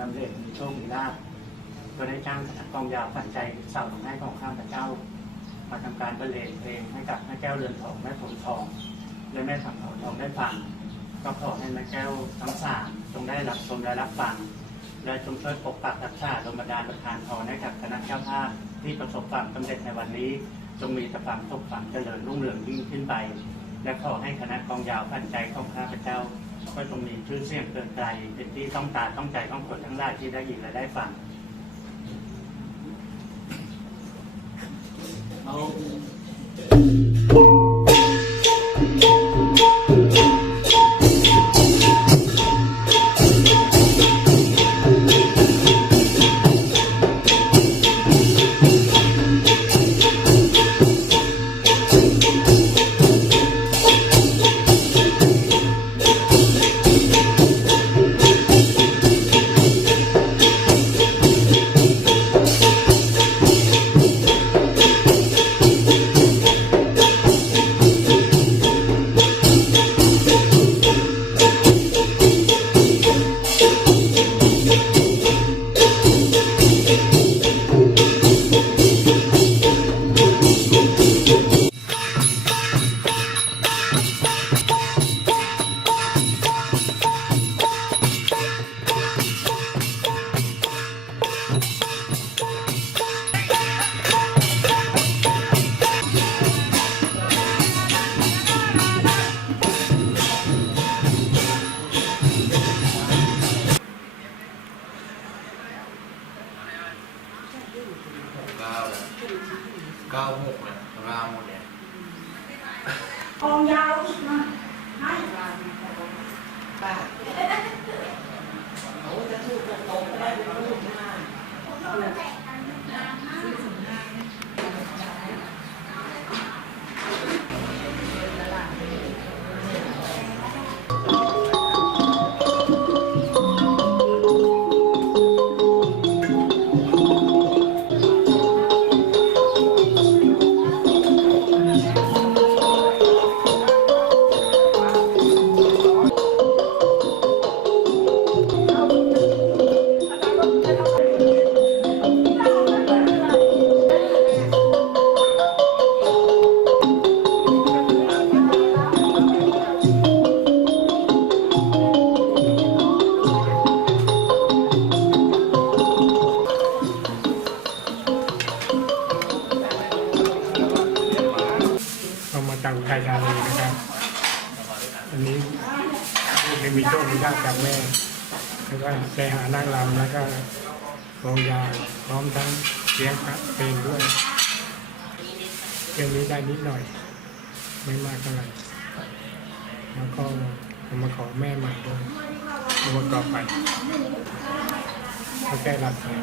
สำเร็จมีโชคมีลาภก็ได้จ้างคณะกลองยาวปัจจัยเสาของให้ของข้าพเจ้ามาทำการบรรเลงเพลงให้กับแม่แก้วเรือนทองแม่ผลทองและแม่ถังทองได้ฟังก็ขอให้แม่แก้วทั้งสามจงได้รับชมและรับฟังและจงช่วยปกปักรักษาดลบันดาลประทานพรให้กับคณะเจ้าภาพที่ประสบความสำเร็จในวันนี้จงมีแต่ความสุขความเจริญรุ่งเรืองยิ่งขึ้นไปและขอให้คณะกลองยาวปัจจัยของข้าพเจ้าก็จงมีชื่อเสียงเกินไกลเป็นที่ต้องตาต้องใจต้องคนทั้งหลายที่ได้ยินและได้ฟัง96นะราวหมดเนี่ยกองยาวมาให้ป้าเขาจะถูกตรงๆได้เป็นลูกหน้ามาจากไทยธานีนะครับอันนี้ได้มีโชคมีลาภจากแม่แล้วก็ได้หานางรำแล้วก็กลองยาวพร้อมทั้งเสียงพระเพลงด้วยเรื่องนี้ได้นิดหน่อยไม่มากเท่าไหร่แล้วก็มาขอแม่ใหม่ด้วยมาต่อไปก็แค่รับเลย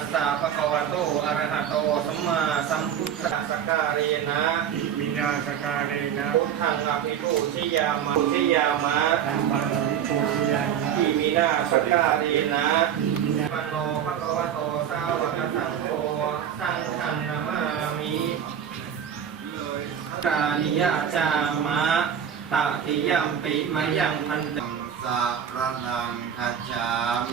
สสะภะคะวะโตอะระหะโตสัมมาสัมพุทธัสสะการเรนะ อิมินาสการเรนะ พุทธังอภิปูชยามะพุทธยามะ ธัมมังวิโกติยานะ อิมินาสการเรนะ อิมินา ปโนภะคะวะโตสาวกสังโฆสังฆังนามามิกานิยาจามะตติยัมปิมะยังพันติ สารนังคัจฉามิ